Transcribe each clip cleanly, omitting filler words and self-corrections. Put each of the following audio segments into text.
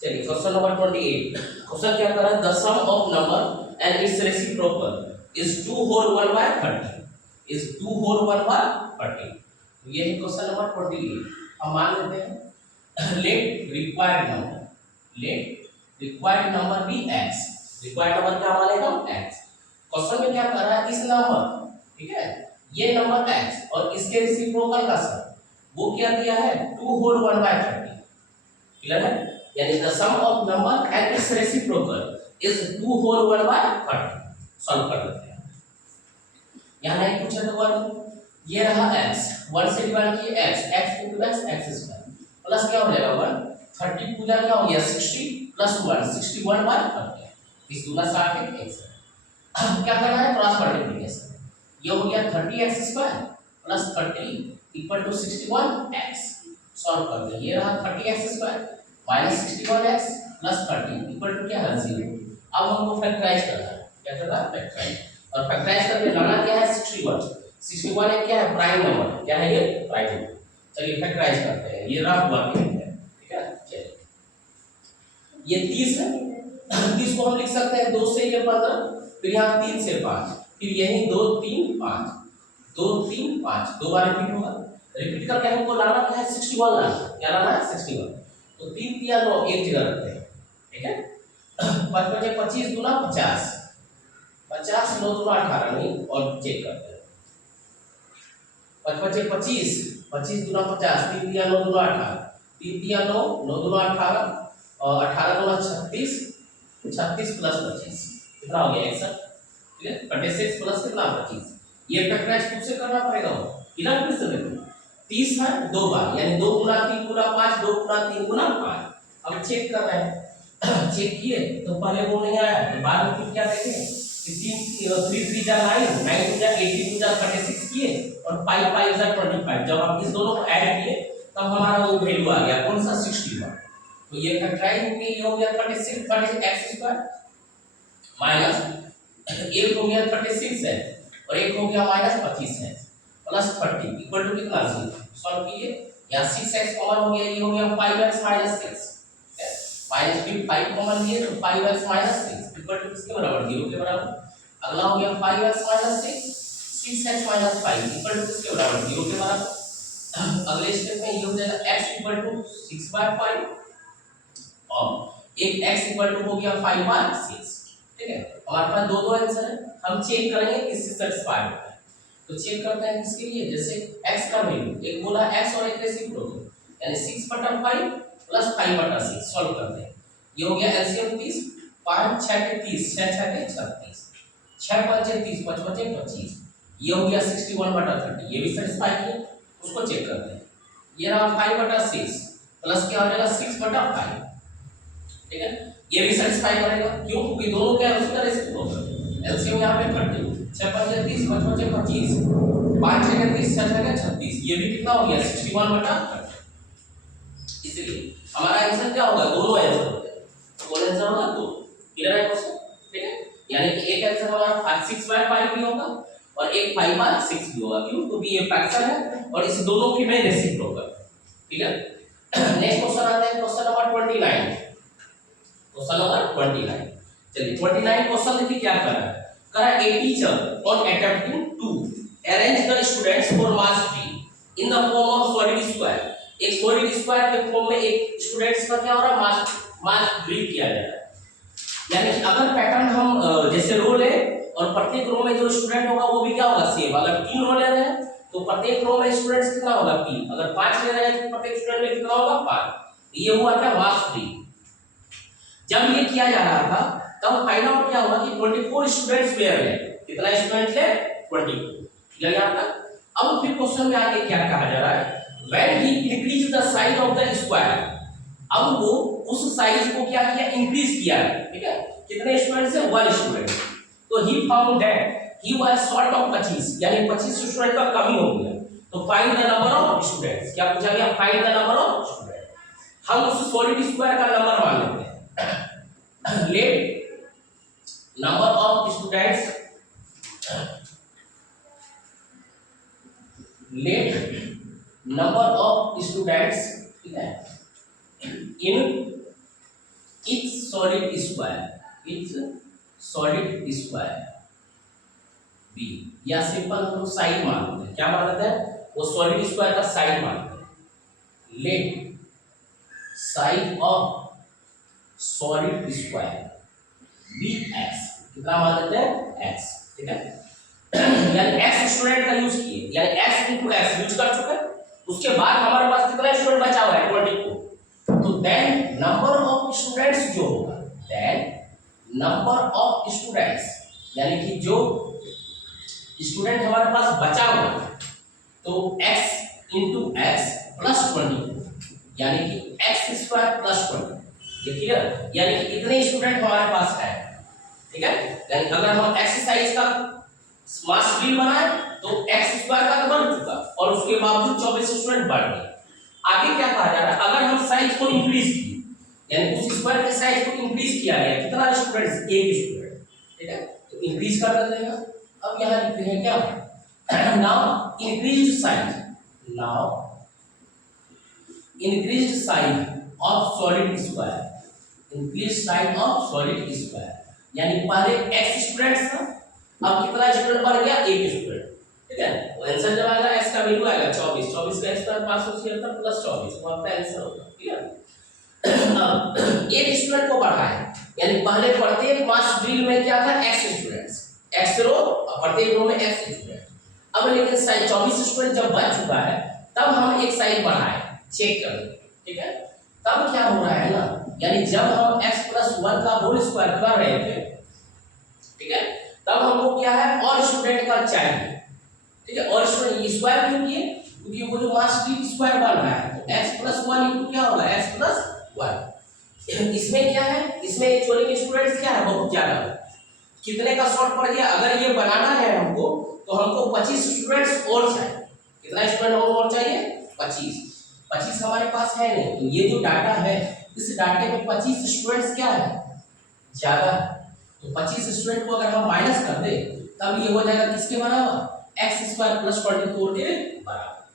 चलिए question number 28। Question क्या कर रहा है, the sum of number and its reciprocal is 2 whole 1 by 30 is 2 whole 1 by 30। ये है क्वेश्चन नंबर 28। हम मान लेते हैं let required number be x। Required number क्या मानेगा x। क्वेश्चन में क्या कर रहा है, इस नंबर, ठीक है, ये नंबर x और इसके रेसिप्रोकल का सम वो क्या दिया है 2 होल 1 बाय 30। क्लियर है, यानी the sum of number and its reciprocal is 2 whole 1 by 30। Solve कर लेते हैं। यहां नहीं पूछा तो 1, ये रहा x, 1 से डिवाइड किए x into x square plus क्या हो जाएगा 1, 30 पूजा क्या हो गया 60 प्लस 1 61 बाय 30। इस दूना 60 है x। अब क्या करना है, क्रॉस मल्टीप्लिकेशन। ये हो गया 30x square plus 30 equal to 61x। Solve कर दे, ये रहा 30x square minus 61x plus 30 equal to क्या है 0। अब हमको फैक्टराइज करना है, क्या करना है फैक्टराइज, और फैक्टराइज करके लाना क्या है 61 एक क्या है प्राइम नंबर, क्या है ये प्राइम नंबर। चलिए फैक्टराइज करते हैं, ये रफ वर्क है, ठीक है। चलिए ये 30 है, 30 को हम लिख सकते हैं 2 से ये 15, फिर यहाँ 3 से 5, फिर यही 2 3 5 2 3 5 दो बार रिपीट होगा। रिपीट करके हमको लाना क्या है 61 लाना, क्या लाना है 61। तो 3 3 9 एक जगह रखते हैं, ठीक है। 5 5 25 दूना 50 50 9 दूना 18 नहीं, और चेक करते हैं 5 5 25 25 दूना 50 3 3 9 दूना 18 3 3 9 9 दूना 18 और 18 दूना 36 36 प्लस 25 कितना हो गया 61, ठीक है। 26 प्लस कितना 25। ये फैक्टराइज खुद से करना पड़ेगा, इधर फिर से देखो 30 है 2 बार, यानी 2 गुना 3 गुना 5 2 गुना 3 गुना 5। अब चेक कर रहे हैं चेक किए तो पहले वो नहीं आया, तो बाद में फिर क्या देखें कि 3 3 जा 9 9 जा 18 जा 36 किए और 5 5 जा 25। जब हम इस दोनों को ऐड किए तब हमारा वो वैल्यू आ गया कौन सा 61। तो ये फैक्टराइज हो गया, ये हो गया 36 30x स्क्वायर माइनस एक हो गया 36 है और एक हो गया माइनस 25 है प्लस 30 इक्वल टू कितना 0। सॉल्व कीजिए, यहाँ 6x कॉमन हो गया, ये हो गया 5x माइनस 6, माइनस फिर 5 कॉमन लिए तो 5x माइनस 6 इक्वल टू किसके बराबर 0 के बराबर। अगला हो गया 5x minus 6 6x minus 5 equal to किसके बराबर 0 के बराबर। अगले स्टेप में ये हो जाएगा x इक्वल टू 6/5 और एक x इक्वल टू हो गया 5/6, ठीक है। हमारे पास दो आंसर है, हम चेक करेंगे किससे सेटिस्फाई होता है। तो चेक करते हैं किसके लिए, जैसे x का वैल्यू एक बोला x और एक रेसिप्रोकल, यानी 6/5 प्लस 5/6। सॉल्व करते हैं, ये हो गया एलसीएम 30 5 6 के 30 6 6 के 36 6 5 30 5 5 25, ये हो गया 61/30। ये भी सेटिस्फाई किया, उसको चेक करते हैं। ये रहा 5/6 प्लस क्या हो जाएगा 6/5, ठीक है। ये भी सेटिस्फाई करेगा, क्यों, क्योंकि दोनों क्या है उसका रेसिप्रोकल। एलसीएम यहां पे 30 6 5 30 5 5 25 5 6 30 6 6 36, ये भी कितना हो गया 61/30। इसलिए हमारा आंसर क्या होगा, दोनों आंसर होते हैं, कौन आंसर होगा 2। क्लियर है क्वेश्चन, ठीक है। यानी कि एक आंसर हमारा 6/5 भी होगा और एक 5/6 भी होगा, क्यों, क्योंकि ये फ्रैक्शन है और इस दोनों की में रेसिप्रोकल, ठीक है। नेक्स्ट क्वेश्चन आता है क्वेश्चन नंबर 29। क्वेश्चन नंबर 29, चलिए 29 क्वेश्चन देखिए क्या कर रहा है, a teacher on attempting to arrange the students for mass drill in the form of solid square. एक सॉलिड स्क्वायर के फॉर्म में एक स्टूडेंट्स का क्या हो रहा है मास ड्रिल किया जा रहा है। यानी कि अगर पैटर्न हम जैसे रो ले और प्रत्येक रो में जो स्टूडेंट होगा वो भी क्या होगा सेम। अगर 3 रो ले रहे हैं तो प्रत्येक रो में स्टूडेंट्स कितना होगा 3, अगर 5 ले रहे हैं तो प्रत्येक स्टूडेंट में कितना होगा 5। ये हुआ क्या मास ड्रिल। जब ये किया जा रहा था तब फाइंड आउट क्या होगा कि 24 स्टूडेंट्स वेयर है, कितना स्टूडेंट है 24। क्लियर यहां तक। अब फिर क्वेश्चन में आगे क्या कहा जा रहा है, when he increase the size of the square. अब वो उस साइज को क्या किया इंक्रीज किया है, ठीक है। कितने स्टूडेंट्स है 1 स्टूडेंट। तो he found that he was short of 25, यानी 25 स्टूडेंट का कमी हो गया। तो find the number of students, क्या पूछा गया find the number of student. हम उस सॉलिड स्क्वायर का नंबर मान लेते हैं। let number of students ठीक है in solid square, its solid square be, या सिंपल हम लोग साइड मान लेते हैं। क्या मान लेते हैं? वो सॉलिड स्क्वायर का साइड मान लेते हैं। Let side of solid square be X, कितना मान लेते हैं? एक्स, ठीक है। यानी एक्स स्टूडेंट का यूज किए, यानी एक्स इंटू एक्स यूज कर चुके। उसके बाद हमारे पास कितना स्टूडेंट बचा हुआ है? 24। तो देन नंबर ऑफ स्टूडेंट्स जो होगा, देन नंबर ऑफ स्टूडेंट्स, यानी कि जो स्टूडेंट हमारे पास बचा हुआ है, तो x इंटू एक्स प्लस 20, यानी कि एक्स स्क्वायर प्लस 20। ये क्लियर? यानी कि इतने स्टूडेंट हमारे पास है, ठीक है। यानी अगर हम एक्सरसाइज का मास बिल बनाए तो एक्स स्क्वायर का बन चुका और उसके बावजूद 24 स्टूडेंट बढ़ गए। आगे क्या कहा जा रहा है? अगर हम साइज को इंक्रीज किए, यानी उस स्क्वायर के साइज को इंक्रीज किया गया, कितना स्टूडेंट्स? एक स्टूडेंट, ठीक है। तो इंक्रीज कर देते हैं। अब यहां लिखते हैं क्या? Now increased size, now increased size of solid square, increased size of solid square, यानी पहले x स्टूडेंट्स था, अब कितना स्टूडेंट बढ़ गया? एक स्टूडेंट, ठीक है। तो आंसर जब आएगा x का वैल्यू आएगा 24, 24 का स्क्वायर 576 प्लस 24, वो आपका आंसर होगा, क्लियर। अब एक स्टूडेंट को बढ़ाए, यानी पहले प्रत्येक मास ड्रिल में क्या था? x स्टूडेंट्स, x रो, प्रत्येक रो में x स्टूडेंट। अब लेकिन साइज 24 स्टूडेंट जब बच चुका है, तब हम एक साइज बढ़ाए, चेक कर लेंगे, ठीक है। तब क्या हो रहा है ना, यानी जब हम x + 1 का होल स्क्वायर कर रहे थे, ठीक है, तब हमको क्या है? और स्टूडेंट का चाहिए, ठीक है। और स्टूडेंट स्क्वायर क्यों किए? क्योंकि वो जो मास डी स्क्वायर बन रहा है, तो x + 1 इनटू क्या होगा? x + 1। इसमें क्या है? इसमें एक्चुअली में स्टूडेंट्स क्या है? बहुत ज्यादा है। कितने का शॉर्ट पड़ गया? अगर ये बनाना है हमको, तो हमको 25 स्टूडेंट्स और चाहिए। कितना स्टूडेंट और चाहिए? 25। 25 हमारे पास है नहीं, तो ये जो डाटा है, इस डाटे में 25 स्टूडेंट्स क्या है? ज्यादा। तो 25 स्टूडेंट को अगर हम माइनस कर दे, तब ये हो जाएगा किसके बराबर? x² + 24 के बराबर।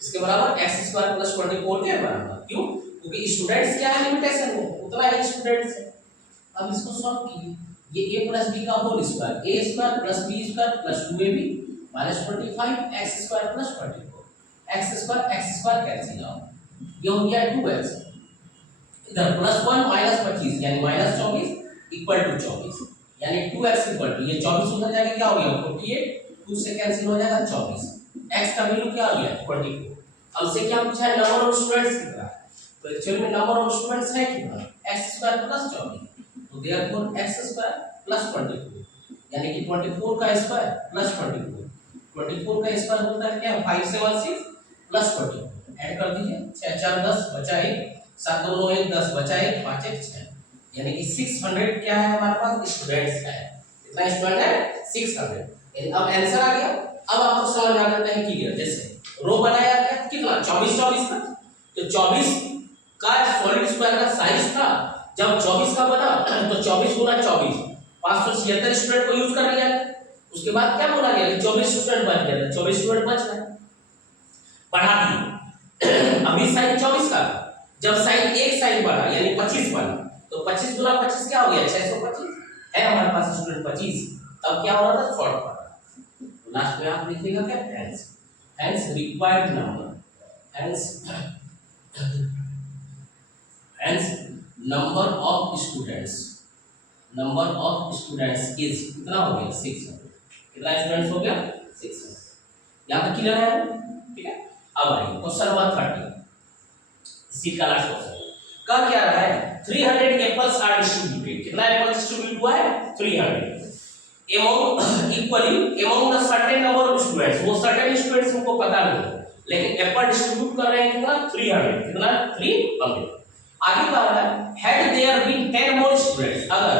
किसके बराबर? x² + 24 के बराबर। क्यों? क्योंकि स्टूडेंट्स क्या है? लिमिटेशन में उतना ही स्टूडेंट्स है। अब इसको सॉल्व कीजिए। ये a + b का whole square, a² + b² + 2ab - 25 x² + 24, x² cancel out, ये हो गया 2x। इधर +1 - 25 यानी -24 = 24, यानी 2x = ये 24 उधर जाके क्या हो गया? 48, 2 से कैंसिल हो जाएगा 24। x का वैल्यू क्या हो गया? 24। अब से क्या पूछा है? नंबर ऑफ स्टूडेंट्स कितना है? तो एक्चुअली में नंबर ऑफ स्टूडेंट्स है कितना? x² + 24, तो देयरफॉर x² + 24, यानी कि 24 का स्क्वायर प्लस 24, 24 का स्क्वायर होता है क्या? 576 + 24, ऐड कर दीजिए। 6 4 10 बचा 1, 7 2 9 1 10 बचा 1, 5 1 6, यानी कि 600 क्या है हमारे पास? स्टूडेंट्स है। कितना स्टूडेंट है? 600। यानी अब आंसर आ गया। अब आपको समझ आ जाता है क्लियर। जैसे रो बनाया गया कितना? 24 24 का, तो 24 का सॉलिड स्क्वायर का साइज था, जब 24 का बना तो 24 × 24 576 स्टूडेंट को यूज कर लिया। उसके बाद क्या बोला गया कि 24 स्टूडेंट बच गया, 24 स्टूडेंट बच गए, बढ़ा दिए। अभी साइज 24 का था, जब साइज एक साइज बढ़ा यानी 25 बना, तो 25 × 25 क्या हो गया? 625 है हमारे पास स्टूडेंट 25। तब क्या हो रहा था? शॉर्ट पड़ रहा। तो लास्ट में आप लिखिएगा क्या? Hence required number, hence number of students is कितना हो गया? 600। कितना स्टूडेंट्स हो गया? 600। यहां तक क्लियर है? ठीक है। अब आइए क्वेश्चन नंबर 30, सी का लास्ट क्वेश्चन। क्या क्या रहा है? 300 एप्पल्स आर डिस्ट्रीब्यूटेड। कितना एप्पल डिस्ट्रीब्यूट हुआ है? 300 among the certain number of students। वो certain students हमको पता नहीं, लेकिन एप्पल डिस्ट्रीब्यूट कर रहे हैं कितना? 300। कितना? 300। आगे कह रहा है had there been 10 more students। अगर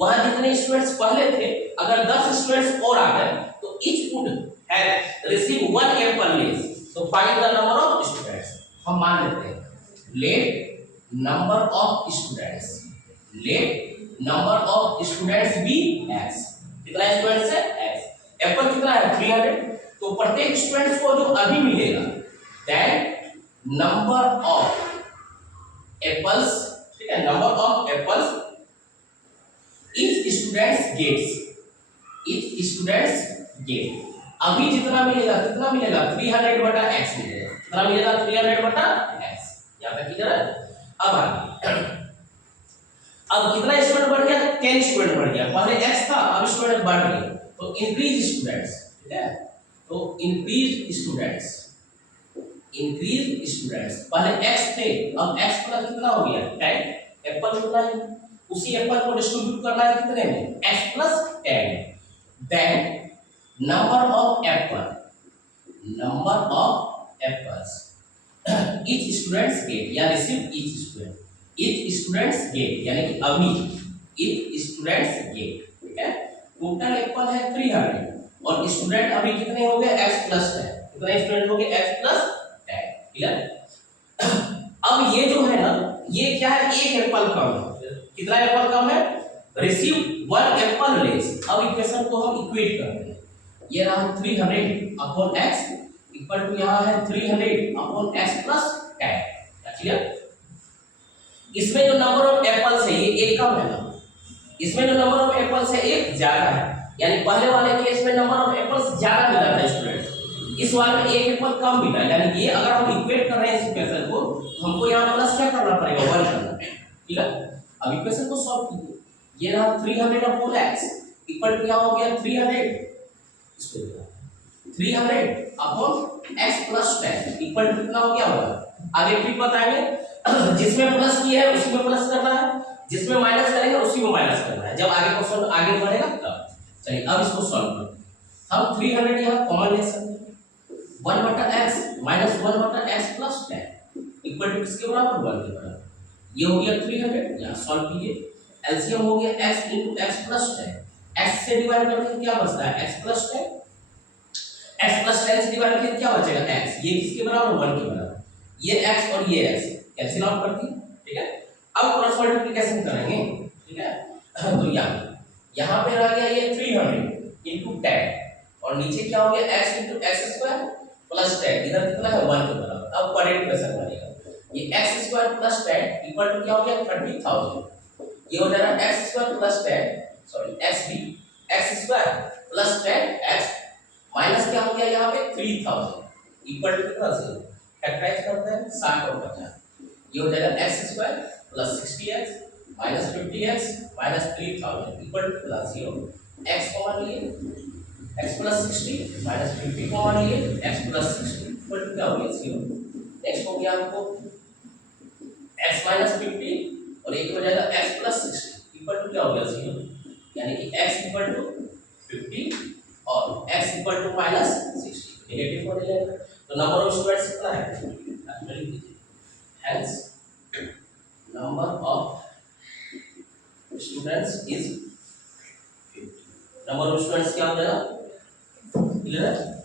वहां जितने स्टूडेंट्स पहले थे, अगर 10 स्टूडेंट्स और आ गए, तो each would have received 1 apple less। तो find the number of students. हम मान लेते हैं let number of students be x। कितना स्टूडेंट्स है? x। एप्पल कितना है? 300। तो प्रत्येक स्टूडेंट्स को जो अभी मिलेगा, दैट नंबर ऑफ एप्पल्स ठीक है, number of apples each students gets, each students get. अभी जितना मिलेगा कितना मिलेगा 300 बटा x मिलेगा, कितना मिलेगा 300 बटा x। यहाँ पे किधर है, अब आगे अब कितना स्टूडेंट बढ़ गया, 10 स्टूडेंट बढ़ गया, पहले x था अब स्टूडेंट बढ़ गए, तो इंक्रीज स्टूडेंट्स, ठीक है, तो इंक्रीज स्टूडेंट्स, इंक्रीज स्टूडेंट्स, पहले x थे अब x प्लस कितना हो गया 10, एप्पल कितना है, उसी एप्पल को डिस्ट्रीब्यूट करना है कितने में x plus 10, then number of apple, number of apples each students get या receive each student, each students get यानी कि अभी ईच स्टूडेंट्स गेट, ठीक है, टोटल एप्पल है 300 और स्टूडेंट अभी कितने हो गए x प्लस 10, कितने स्टूडेंट हो गए x प्लस 10, क्लियर। अब ये जो है ना ये क्या है, एक एप्पल कम है, कितना एप्पल कम है, रिसीव वन एप्पल लेस। अब इक्वेशन को हम इक्वेट करते हैं, ये रहा 300 अपॉन x इक्वल टू यहाँ है 300 अपॉन x प्लस 10, क्लियर। इसमें जो नंबर ऑफ एप्पल्स है ये एक कम है ना, इसमें जो नंबर ऑफ एप्पल्स है एक ज्यादा है, यानी पहले वाले केस में नंबर ऑफ एप्पल्स ज्यादा मिला था स्टूडेंट, इस वाले में एक एप्पल कम मिला, यानी ये अगर हम इक्वेट कर रहे हैं इस इक्वेशन को तो हमको यहाँ प्लस क्या करना पड़ेगा 1 करना, ठीक है। अब इक्वेशन को सॉल्व कीजिए, ये रहा 300 अपॉन x इक्वल टू क्या हो गया 300, इसको 300 upon x plus 10 equal to कितना हो गया होगा, आगे ट्रिक बताएंगे, जिसमें प्लस किया है उसी में प्लस करना है, जिसमें माइनस करेंगे उसी में माइनस करना है, जब आगे क्वेश्चन आगे बढ़ेगा तब। चलिए अब इसको सॉल्व करते हैं, हम 300 यहाँ कॉमन ले सकते हैं, 1 बटा x माइनस 1 बटा x प्लस 10 इक्वल टू किसके बराबर 1 के बराबर, ये हो गया 300, यहाँ सॉल्व कीजिए, एलसीएम हो गया x into x plus 10, x से डिवाइड करके क्या बचता है x प्लस 10, x प्लस 10 से डिवाइड करके क्या बचेगा x, ये किसके बराबर 1 के बराबर, ये x और ये x कैंसिल आउट कर दिए, ठीक है। अब क्रॉस मल्टीप्लिकेशन करेंगे, ठीक है, तो यहाँ पे रह गया ये 300 into 10 और नीचे क्या हो गया x into x square plus 10, इधर कितना है 1 के बराबर। अब क्वाड्रेटिक इक्वेशन बनेगा, ये x square plus 10 equal to क्या हो गया 30,000, ये हो जाएगा x square plus 10 sorry x square plus 10x minus क्या हो गया यहाँ पे 3000 इक्वल टू कितना से फैक्टराइज करते हैं 60 और 50, ये हो जाएगा x square plus 60x minus 50x minus 3000 equal two plus 0, x common लिए x प्लस 60 माइनस 50 कॉमन लिए x प्लस 60 इक्वल टू क्या हो गया 0, नेक्स्ट हो गया आपको x माइनस 50 और एक हो जाएगा x प्लस 60 इक्वल टू क्या हो गया 0, यानी कि x इक्वल टू 50 और x equal to minus 60 negative होने लगेगा, तो नंबर ऑफ स्टूडेंट्स कितना है एक्चुअली कीजिए, hence number of students is 50, number of students क्या हो जाएगा क्लियर है।